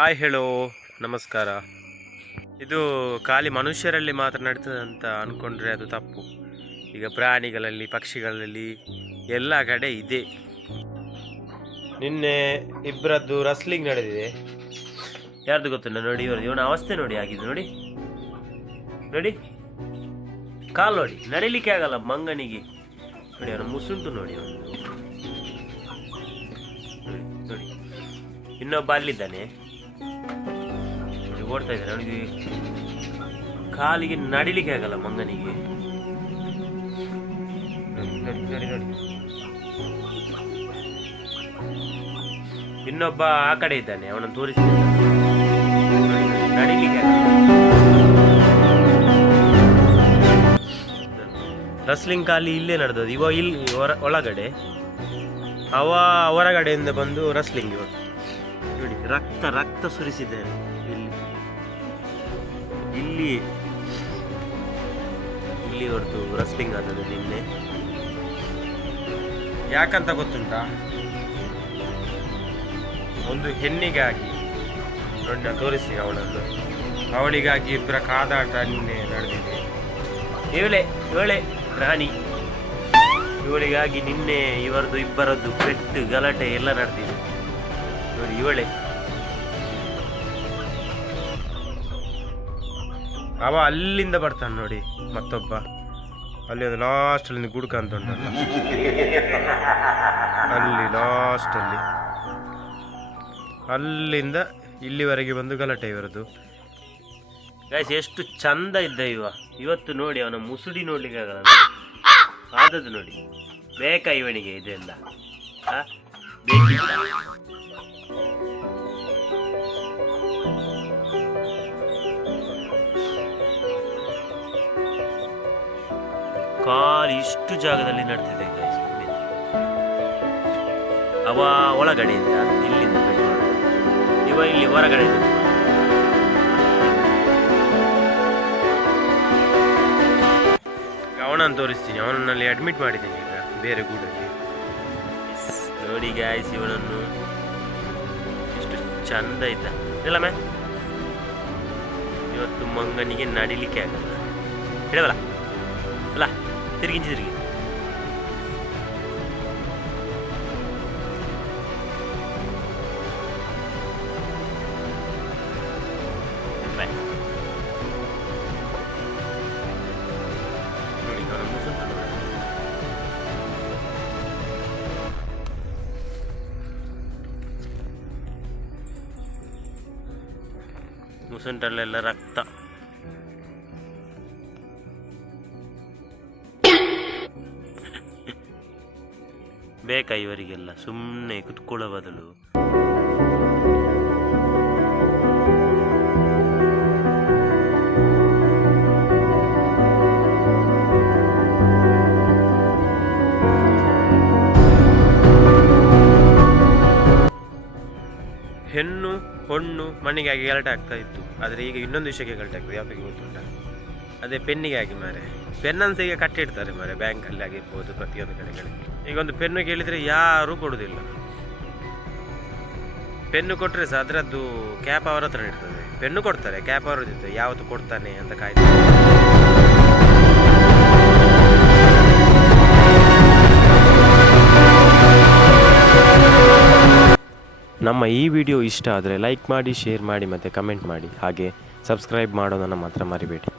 Hi ಹೇಳೋ ನಮಸ್ಕಾರ. ಇದು ಖಾಲಿ ಮನುಷ್ಯರಲ್ಲಿ ಮಾತ್ರ ನಡೀತದೆ ಅಂತ ಅಂದ್ಕೊಂಡ್ರೆ ಅದು ತಪ್ಪು. ಈಗ ಪ್ರಾಣಿಗಳಲ್ಲಿ, ಪಕ್ಷಿಗಳಲ್ಲಿ ಎಲ್ಲ ಕಡೆ ಇದೆ. ನಿನ್ನೆ ಇಬ್ಬರದ್ದು ರಸ್ಲಿಂಗ್ ನಡೆದಿದೆ. ಯಾರ್ದು ಗೊತ್ತಿಲ್ಲ ನೋಡಿ, ಇವನ ಅವಸ್ಥೆ ನೋಡಿ ಆಗಿದೆ. ನೋಡಿ ನೋಡಿ, ಕಾಲು ನೋಡಿ, ನಡಿಲಿಕ್ಕೆ ಆಗಲ್ಲ ಮಂಗನಿಗೆ. ನೋಡಿ ಅವನ ಮುಸುಂಟು ನೋಡಿ, ಅವನು ನೋಡಿ. ಇನ್ನೊಬ್ಬ ಅಲ್ಲಿದ್ದಾನೆ ನೋಡಿ, ಓಡ್ತಾ ಇದ್ದಾನೆ. ಅವನಿಗೆ ಕಾಲಿಗೆ ನಡಿಲಿಕ್ಕೆ ಆಗಲ್ಲ ಮಂಗನಿಗೆ. ನೋಡಿ ನೋಡಿ ನೋಡಿ. ಇನ್ನೊಬ್ಬ ಆ ಕಡೆ ಇದ್ದಾನೆ, ಅವನನ್ನು ತೋರಿಸ್ತಾನೆ. ನಡಿಲಿಕ್ಕೆ ಆಗಲ್ಲ. ರಸ್ಲಿಂಗ್ ಖಾಲಿ ಇಲ್ಲೇ ನಡೆದದ್ದು. ಇವ ಇಲ್ಲಿ ಒಳಗಡೆ, ಅವ ಹೊರಗಡೆಯಿಂದ ಬಂದು ರಸ್ಲಿಂಗ್. ಇವಾಗ ನೋಡಿ, ರಕ್ತ ರಕ್ತ ಸುರಿಸಿದ್ದೇನೆ ಇಲ್ಲಿ ಇಲ್ಲಿ ಹೊರತು ರಸ್ಲಿಂಗ್ ಆದದ್ದು ನಿನ್ನೆ. ಯಾಕಂತ ಗೊತ್ತುಂಟಾ? ಒಂದು ಹೆಣ್ಣಿಗಾಗಿ ನೋಡಿ, ನಾನು ತೋರಿಸ್ತೀನಿ ಅವಳನ್ನು. ಅವಳಿಗಾಗಿ ಇಬ್ಬರ ಕಾದಾಟ ನಿನ್ನೆ ನಡೆದಿದೆ. ಇವಳೆ ಪ್ರಾಣಿ. ಇವಳಿಗಾಗಿ ನಿನ್ನೆ ಇಬ್ಬರದ್ದು ಪೆಟ್ಟು ಗಲಾಟೆ ಎಲ್ಲ ನಡೆದಿದೆ ನೋಡಿ. ಇವಳೆ ಅವ ಅಲ್ಲಿಂದ ಬರ್ತಾನೆ ನೋಡಿ. ಮತ್ತೊಬ್ಬ ಅಲ್ಲಿ ಒಂದು ಲಾಸ್ಟಲ್ಲಿ ಗುಡ್ಕ ಅಂತ ಉಂಟಲ್ಲ, ಅಲ್ಲಿ ಲಾಸ್ಟಲ್ಲಿ, ಅಲ್ಲಿಂದ ಇಲ್ಲಿವರೆಗೆ ಬಂದು ಗಲಾಟೆ ಇವರದ್ದು. ಗೈಸ್, ಎಷ್ಟು ಚಂದ ಇದ್ದ ಇವತ್ತು ನೋಡಿ, ಅವನ ಮುಸುಡಿ ನೋಡ್ಲಿಕ್ಕೆ ಆಗಲ್ಲ. ಆದದ್ದು ನೋಡಿ, ಬೇಕಾ ಇವನಿಗೆ ಇದೆಲ್ಲ? ಬೇಕಿಲ್ಲ. ಕಾಲು ಇಷ್ಟು ಜಾಗದಲ್ಲಿ ನಡ್ತಿದೆ ಗೈಸ್. ಅವ ಒಳಗಡೆಯಿಂದ ಇಲ್ಲಿಂದ ಇವ ಇಲ್ಲಿ ಹೊರಗಡೆ. ಅವನನ್ನು ತೋರಿಸ್ತೀನಿ. ಅವನನ್ನಲ್ಲಿ ಅಡ್ಮಿಟ್ ಮಾಡಿದ್ದೀನಿ ಈಗ ಬೇರೆ ಗೂಡಲ್ಲಿ. ನೋಡಿ ಗಾಯ್ಸ್, ಇವನನ್ನು ಎಷ್ಟು ಚಂದ ಇದ್ದ ಇಲ್ಲ ಮ್ಯಾ. ಇವತ್ತು ಮಂಗನಿಗೆ ನಡಿಲಿಕ್ಕೆ ಆಗಲ್ಲ. ಹೇಳವಲ್ಲ ಅಲ್ಲ, ತಿರುಗಿ ಮುಸುಂಟಲ್ಲೆಲ್ಲ ರಕ್ತ. ಬೇಕಾ ಇವರಿಗೆಲ್ಲ? ಸುಮ್ಮನೆ ಕುತ್ಕೊಳ್ಳೋ ಬದಲು ಹೆಣ್ಣು ಹೊಣ್ಣು ಮಣ್ಣಿಗಾಗಿ ಗಲಾಟೆ ಆಗ್ತಾ ಇತ್ತು. ಆದರೆ ಈಗ ಇನ್ನೊಂದು ವಿಷಯಕ್ಕೆ ಗಲಾಟೆ ಆಗ್ತದೆ. ಯಾವುದಕ್ಕೆ ಗೊತ್ತುಂಟ? ಅದೇ ಪೆನ್ನಿಗೆ ಆಗಿ ಮಾರೆ. ಪೆನ್ನನ್ನು ಈಗ ಕಟ್ಟಿಡ್ತಾರೆ ಮಾರೆ, ಬ್ಯಾಂಕಲ್ಲಿ ಆಗಿರ್ಬೋದು, ಪ್ರತಿಯೊಂದು ಕಡೆಗಳಿಗೆ. ಈಗ ಒಂದು ಪೆನ್ನು ಕೇಳಿದರೆ ಯಾರೂ ಕೊಡೋದಿಲ್ಲ. ಪೆನ್ನು ಕೊಟ್ಟರೆ ಸಹ ಅದರದ್ದು ಕ್ಯಾಪ್ ಅವರ ಹತ್ರ ಇರ್ತದೆ. ಪೆನ್ನು ಕೊಡ್ತಾರೆ, ಕ್ಯಾಪ್ ಅವರದ್ದು ಇರ್ತದೆ. ಯಾವತ್ತು ಕೊಡ್ತಾನೆ ಅಂತ ಕಾಯ್ತಾರೆ. ನಮ್ಮ ಈ ವಿಡಿಯೋ ಇಷ್ಟ ಆದರೆ ಲೈಕ್ ಮಾಡಿ, ಶೇರ್ ಮಾಡಿ ಮತ್ತು ಕಮೆಂಟ್ ಮಾಡಿ. ಹಾಗೆ ಸಬ್ಸ್ಕ್ರೈಬ್ ಮಾಡೋದನ್ನು ಮಾತ್ರ ಮರಿಬೇಡಿ.